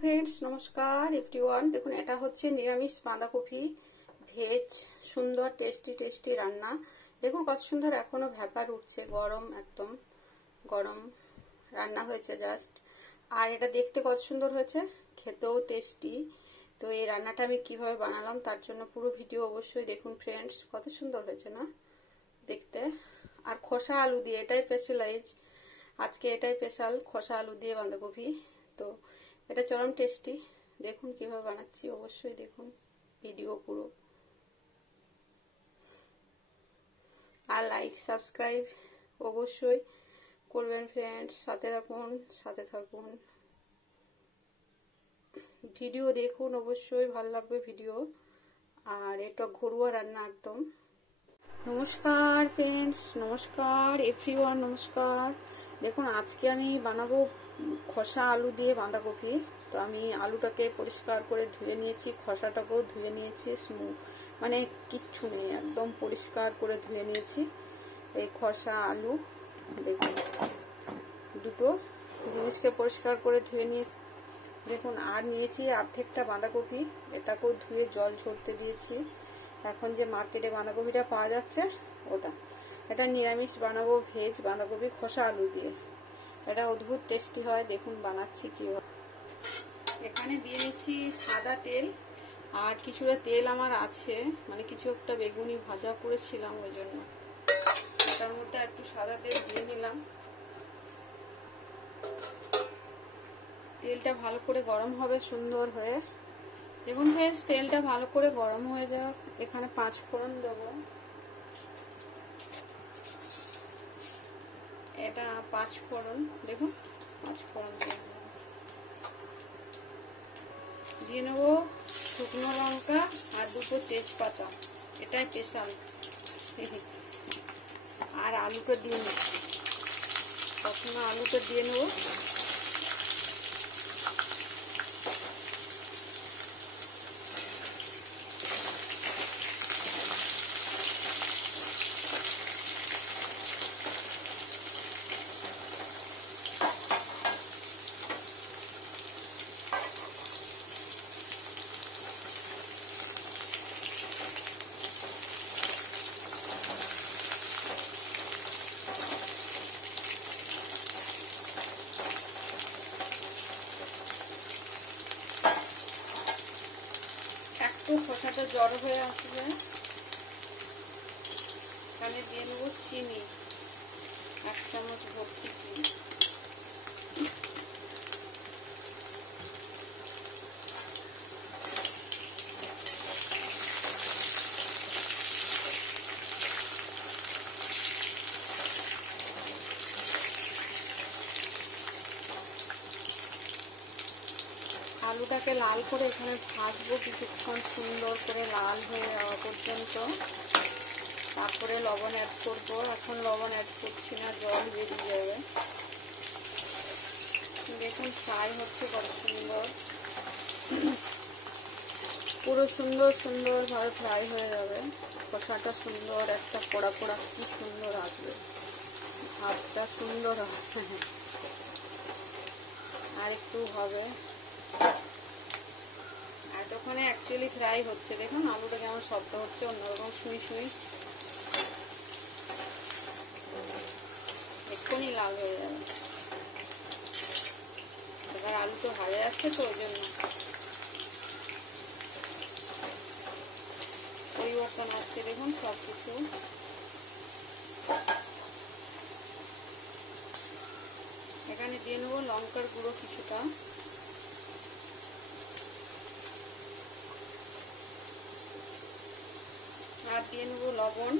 Friends नमस्कार everyone. देखুন এটা হচ্ছে নিরামিষ বাঁধাকপি ভেজ সুন্দর টেস্টি রান্না। দেখুন কত সুন্দর এখনো ভ্যাপার উঠছে, গরম একদম গরম রান্না হয়েছে জাস্ট। আর এটা দেখতে কত সুন্দর হয়েছে, খেতেও টেস্টি। তো এই রান্নাটা আমি কিভাবে বানালাম তার জন্য পুরো ভিডিও অবশ্যই দেখুন ফ্রেন্ডস। কত সুন্দর হয়েছে না দেখতে। আর খোসা আলু দিয়ে, এটাই স্পেশালাইজ আজকে, এটাই স্পেশাল খোসা আলু দিয়ে বাঁধাকপি। তো এটা চরম টেস্টি। দেখুন কিভাবে বানাচ্ছি, অবশ্যই দেখুন ভিডিও পুরো। আর লাইক সাবস্ক্রাইব অবশ্যই করবেন ফ্রেন্ডস, সাথে রাখুন, সাথে থাকুন, ভিডিও দেখুন অবশ্যই, ভালো লাগবে ভিডিও। আর এটা ঘরোয়া রান্না একদম। নমস্কার ফ্রেন্ডস, নমস্কার এভরিওয়ান, নমস্কার। দেখুন আজকে আমি বানাবো খোসা আলু দিয়ে বাঁধাকপি। তো আমি আলুটাকে পরিষ্কার করে ধুয়ে নিয়েছি, খোসাটাকেও ধুয়ে নিয়েছি, মানে কিচ্ছু নেই, একদম পরিষ্কার করে ধুয়ে নিয়েছি। এই খোসা আলু দেখুন, দুটো জিনিসকে পরিষ্কার করে ধুয়ে নিয়ে দেখুন। আর নিয়েছি অর্ধেকটা বাঁধাকপি, এটাকেও ধুয়ে জল ঝরতে দিয়েছি। এখন যে মার্কেটে বাঁধাকপিটা পাওয়া যাচ্ছে ওটা, এটা নিরামিষ বানাবো, ভেজ বাঁধাকপি খোসা আলু দিয়ে। এটা অদ্ভুত টেস্টি হয়, দেখুন বানাচ্ছি কিভাবে। এখানে দিয়ে নিচ্ছি সাদা তেল, আর কিছুটা তেল আমার আছে, মানে কিছু একটা বেগুনি ভাজা করেছিলাম ওই জন্য এটার মধ্যে একটু সাদা তেল দিয়ে নিলাম। তেলটা ভালো করে গরম হবে সুন্দর হয়ে। দেখুন ফ্রেন্ডস তেলটা ভালো করে গরম হয়ে যাক। এখানে 5 ফোড়ন দেবো, এটা 5 ফোড়ন, দেখুন 5 ফোড়ন দিয়ে নেবো। শুকনো লঙ্কা আর 2টো তেজপাতা, এটাই স্পেশাল। আর আলুটা দিয়ে নেব, প্রথমে আলুটা দিয়ে নেবো। একটু খোসাটা জড়ো হয়ে আসবে, এখানে দিয়ে নেবো চিনি, 1 চামচ ভর্তি চিনি। আলুটাকে লাল করে এখানে ভাজবো কিছুক্ষণ, সুন্দর করে লাল হয়ে যাওয়া পর্যন্ত। তারপরে লবণ অ্যাড করবো। এখন লবণ অ্যাড করছি না, জল বেরিয়ে যাবে। দেখুন ফ্রাই হচ্ছে কত সুন্দর, পুরো সুন্দর ভাবে ফ্রাই হয়ে যাবে। খোসাটা সুন্দর একটা পোড়া পোড়া কি সুন্দর আসবে, ভাতটা সুন্দর হবে। আর একটু হবে, এতক্ষণে অ্যাকচুয়ালি ফ্রাই হচ্ছে। দেখুন আলুটা কেমন শব্দ হচ্ছে, অন্যরকম সুই সুই, এক্ষুনি লাল হয়ে যাবে। এবার আলু তো ভাজা যাচ্ছে, তো ওই জন্য পরিবর্তন আসছে। দেখুন সব কিছু এখানে দিয়ে নেবো লঙ্কার গুঁড়ো কিছুটা, আর দিয়ে নেবো লবণ।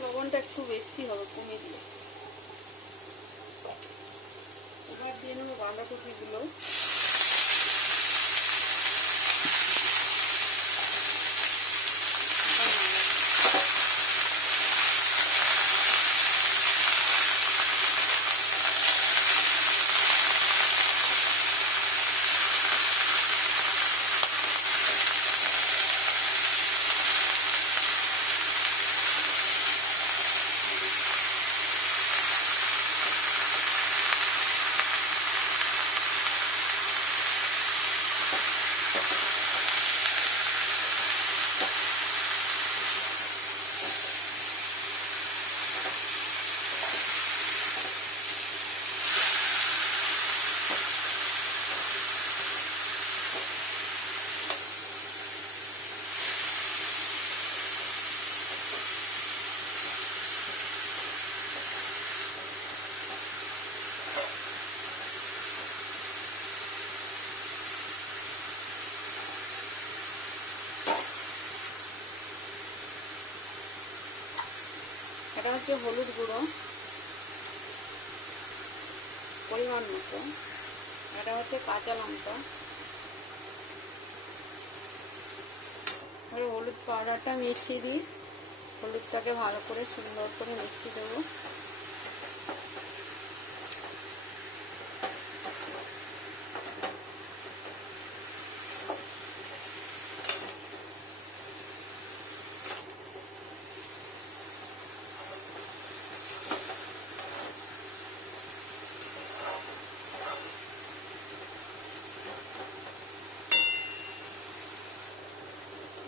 লবণটা একটু বেশি হবে, কমিয়ে দিলে। এবার দিয়ে নেবো বাঁধাকপিগুলো, এটা হচ্ছে হলুদ গুঁড়ো পরিমাণ মতো, এটা হচ্ছে কাঁচা লঙ্কা, হলুদ পাউডারটা মিশিয়ে দিই। হলুদটাকে ভালো করে সুন্দর করে মিশিয়ে দেবো।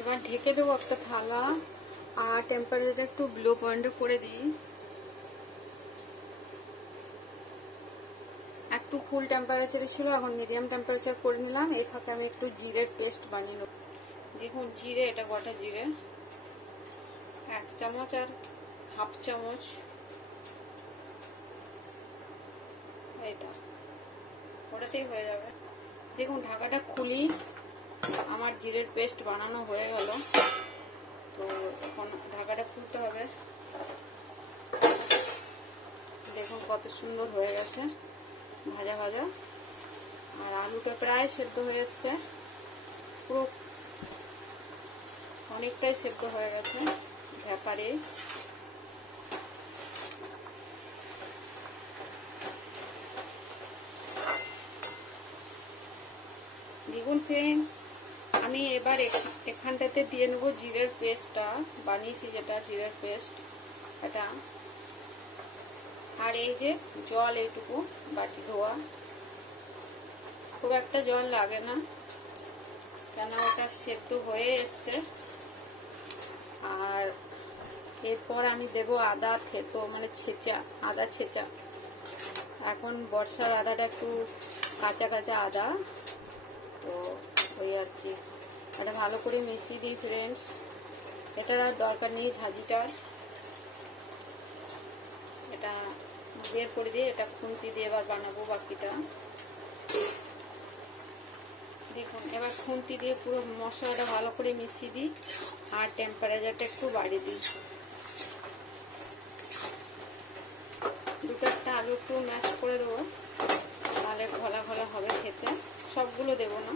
এবার ঢেকে দেবো একটা থালা, আর টেম্পারেচারটা একটু লো পয়েন্টে করে দিই। একটু ফুল টেম্পারেচারে ছিল, এখন মিডিয়াম টেম্পারেচার করে নিলাম। এই ফাঁকে আমি একটু জিরের পেস্ট বানিয়ে নেব। দেখুন জিরে, এটা গোটা জিরে 1 চামচ আর হাফ চামচ, এটা ওটাতেই হয়ে যাবে। দেখুন ঢাকাটা খুলি, আমার জিরের পেস্ট বানানো হয়ে গেল। তো এখন ঢাকাটা খুলতে হবে। দেখুন কত সুন্দর হয়ে গেছে ভাজা ভাজা, আর আলুটা প্রায় সেদ্ধ হয়ে এসছে, পুরো অনেকটাই সেদ্ধ হয়ে গেছে ব্যাপারে। দেখুন ফ্রেন্ডস, আমি এবার এখানটাতে দিয়ে নেবো জিরের পেস্টটা বানিয়েছি, যেটা জিরের পেস্ট এটা। আর এই যে জল এইটুকু বাটি ধোয়া, খুব একটা জল লাগে না, কেন ওটা সেদ্ধ হয়ে এসছে। আর এরপর আমি দেবো আদা থেতো, মানে ছেঁচা আদা ছেঁচা। এখন বর্ষার আদাটা একটু কাঁচা কাঁচা আদা, তো ওই আর কি। এটা ভালো করে মিশিয়ে দিই ফ্রেন্ডস। এটার আর দরকার নেই ঝাঁঝিটার, এটা বের করে দিয়ে এটা খুন্তি দিয়ে এবার বানাবো বাকিটা। দেখুন এবার খুন্তি দিয়ে পুরো মশলাটা ভালো করে মিশিয়ে দিই, আর টেম্পারেচারটা একটু বাড়িয়ে দিই। দুটো একটা আলু একটু ম্যাশ করে দেবো, তাহলে ঘলা ঘলা হবে খেতে। সবগুলো দেবো না।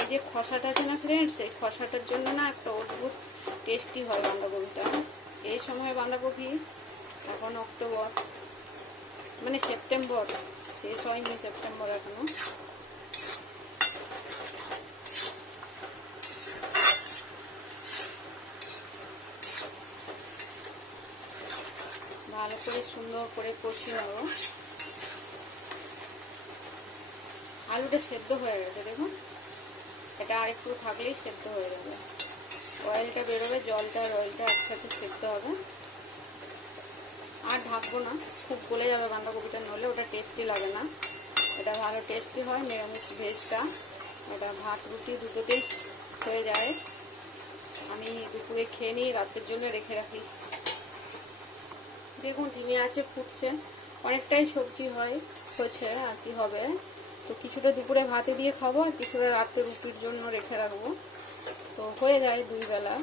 এই যে খসাটা আছে না ফ্রেন্ডস, এই খসাটার জন্য না একটা অদ্ভুত টেস্টি হয় বাঁধাকপিটা। এই সময় বাঁধাকপি, এখন অক্টোবর মানে সেপ্টেম্বর শেষ হয়নি, সেপ্টেম্বর এখনো। ভালো করে সুন্দর করে কষিয়ে নেব। আলুটা সেদ্ধ হয়ে গেছে দেখুন, এটা আর একটু থাকলেই সেদ্ধ হয়ে যাবে। অয়েলটা বেরোবে, জলটা আর অয়েলটা একসাথে সেদ্ধ হবে। আর ঢাকবো না, খুব গলে যাবে বাঁধাকপিটা, নলে ওটা টেস্টি লাগে না। এটা ভালো টেস্টি হয় নিরামিষ ভেজটা, এটা ভাত রুটি দুটোতেই হয়ে যায়। আমি দুপুরে খেয়ে নিই, রাতের জন্য রেখে রাখি। দেখুন ডিমে আছে, ফুটছে, অনেকটাই সবজি হয়েছে আর কি হবে। তো কিছুটা দুপুরে ভাতে দিয়ে খাবো, আর কিছুটা রাতে রুটির জন্য রেখে রাখবো। তো হয়ে যায় 2 বেলা,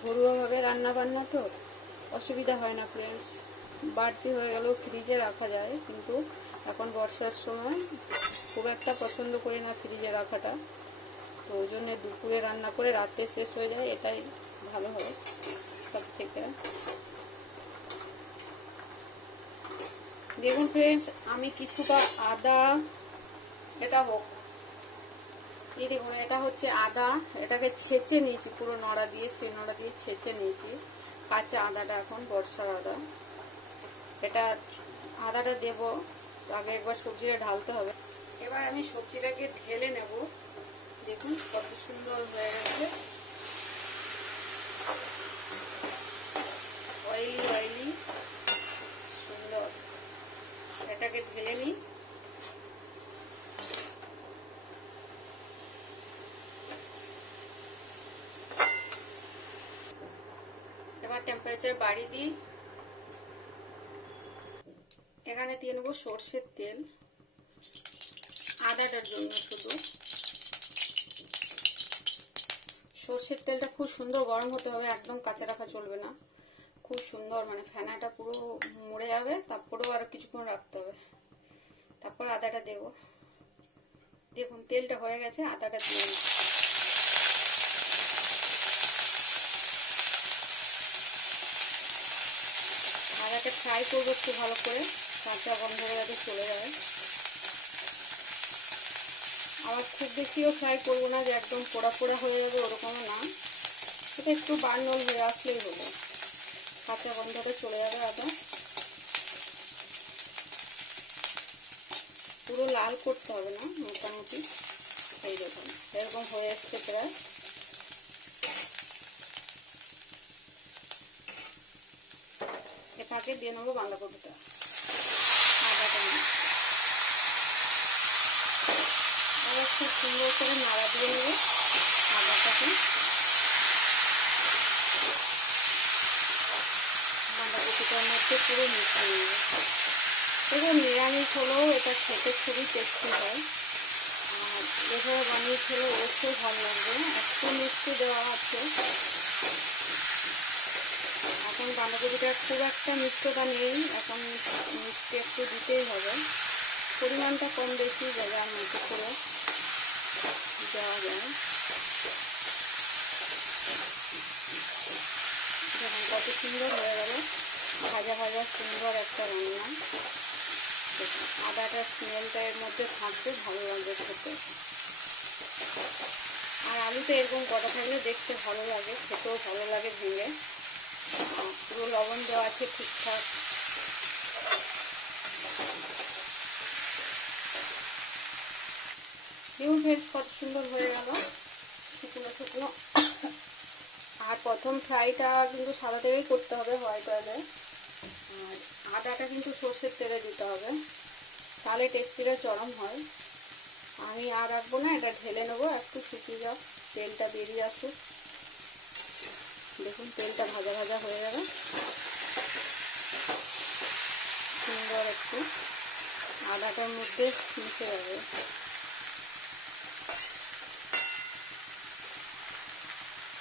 ঘরোয়াভাবে রান্না বান্না, তো অসুবিধা হয় না ফ্রেন্ডস। বাড়তি হয়ে গেলেও ফ্রিজে রাখা যায়, কিন্তু এখন বর্ষার সময় খুব একটা পছন্দ করি না ফ্রিজে রাখাটা। তো ওই জন্য দুপুরে রান্না করে রাতে শেষ হয়ে যায়, এটাই ভালো হয় সব থেকে। দেখুন ফ্রেন্ডস, আমি কিছুটা আদা, এটা হোক, এই দেখুন এটা হচ্ছে আদা, এটাকে ছেঁচে নিয়েছি পুরো নড়া দিয়ে, সেই নড়া দিয়ে ছেঁচে নিয়েছি কাঁচা আদাটা। এখন বর্ষার আদা, এটা আদাটা দেব, আগে একবার সবজিটা ঢালতে হবে। এবার আমি সবজিটাকে ঢেলে নেব। দেখুন কত সুন্দর হয়ে গেছে, অয়েলি অয়েলি সুন্দর। এটাকে ঢেলে নিই। এবার টেম্পারেচার বাড়িয়ে দিই। এখানে দিয়ে নেবো সর্ষের তেল, আদাটার জন্য শুধু সর্ষের তেলটা খুব সুন্দর গরম হতে হবে, একদম কাঁচা রাখা চলবে না, খুব সুন্দর মানে ফেনাটা পুরো মরে যাবে, তারপরেও আরো কিছুক্ষণ রাখতে হবে। তারপর আদাটা দেব। দেখুন তেলটা হয়ে গেছে, আদাটা দিয়ে দিই। আদাটা ফ্রাই করবো একটু ভালো করে, কাঁচা গন্ধটা যাতে চলে যায়। আবার খুব বেশিও ফ্রাই করবো না যে একদম পোড়া পোড়া হয়ে যাবে, ওরকমও না, এটা একটু বার্নল হয়ে আসলেই হলো, কাঁচা গন্ধটা চলে যাবে। আদা পুরো লাল করতে হবে না, মোটামুটি এই দেখুন এরকম হয়ে আসছে প্রায়। এটাকে দিয়ে নেবো বাঁধাকপিটা, আদাটা আবার খুব সুন্দর করে নাড়া দিয়ে নেবো আদাটাকে। বাঁধাকপিটার মধ্যে পুরো মিশিয়ে নেব। দেখুন নিরামিষ হলেও এটা খেতে খুবই টেস্টি হয়, আর এভাবে বানিয়ে খেলে অবশ্যই ভালো লাগবে। একটু মিষ্টি দেওয়া আছে, এখন বাঁধাকপিটা খুব একটা মিষ্টতা নেই, এখন মিষ্টি একটু দিতেই হবে, পরিমাণটা কম বেশি যার মতো করে দেওয়া যায়। দেখুন কত সুন্দর হয়ে গেল, ভাজা ভাজা সুন্দর একটা রান্না। আদাটার স্মেলটা এর মধ্যে থাকবে, ভালো লাগবে খেতে। আর আলুটা এরকম কটা থাকলে দেখতে ভালো লাগে, খেতেও ভালো লাগে ভেঙে। পুরো লবণ দেওয়া আছে ঠিকঠাক। দেখুন ফ্রেন্ডস কত সুন্দর হয়ে গেল, শুকনো শুকনো। আর প্রথম ফ্রাইটা কিন্তু সাদা তেলেই করতে হবে, হোয়াইট অয়েলে। আর আদাটা কিন্তু সর্ষের তেলে দিতে হবে, তাহলে টেস্টিটা চরম হয়। আমি আর রাখবো না, এটা ঢেলে নেবো, একটু শুকিয়ে যাও, তেলটা বেরিয়ে আসুক। দেখুন তেলটা ভাজা ভাজা হয়ে যাবে সুন্দর, একটু আদাটার মধ্যে মিশে যাবে।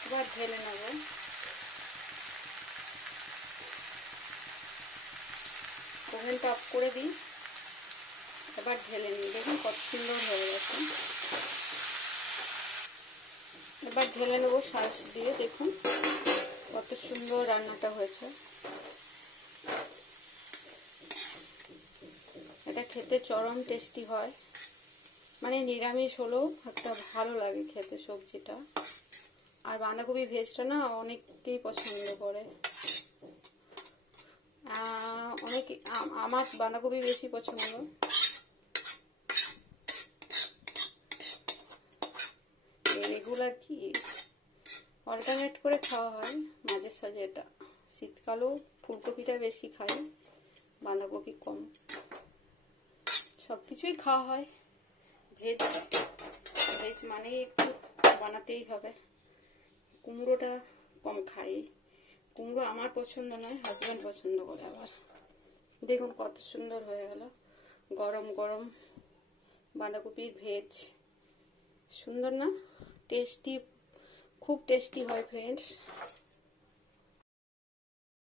এবার ঢেলে নেব। ওভেনটা অফ করে দিই, এবার ঢেলে নিই। দেখুন কত সুন্দর হয়ে গেছে। এবার ঢেলে নেবো সস দিয়ে, দেখুন কত সুন্দর রান্নাটা হয়েছে। এটা খেতে চরম টেস্টি হয়, মানে নিরামিষ হলেও একটা ভালো লাগে খেতে সবজিটা। আর বাঁধাকপি ভেজটা না অনেকেই পছন্দ করে, অনেকে, আমার বাঁধাকপি বেশি পছন্দ। রেগুলার কি অল্টারনেট করে খাওয়া হয় মাঝে সাঝে, এটা শীতকালেও ফুলকপিটা বেশি খাই, বাঁধাকপি কম। সবকিছুই খাওয়া হয়, ভেজ ভেজ মানেই একটু বানাতেই হবে। কুমড়োটা কম খাই, কুমড়ো আমার পছন্দ নয়, হাজব্যান্ড পছন্দ করে আবার। দেখুন কত সুন্দর হয়ে গেল, গরম গরম বাঁধাকপির ভেজ, সুন্দর না? টেস্টি, খুব টেস্টি হয় ফ্রেন্ডস।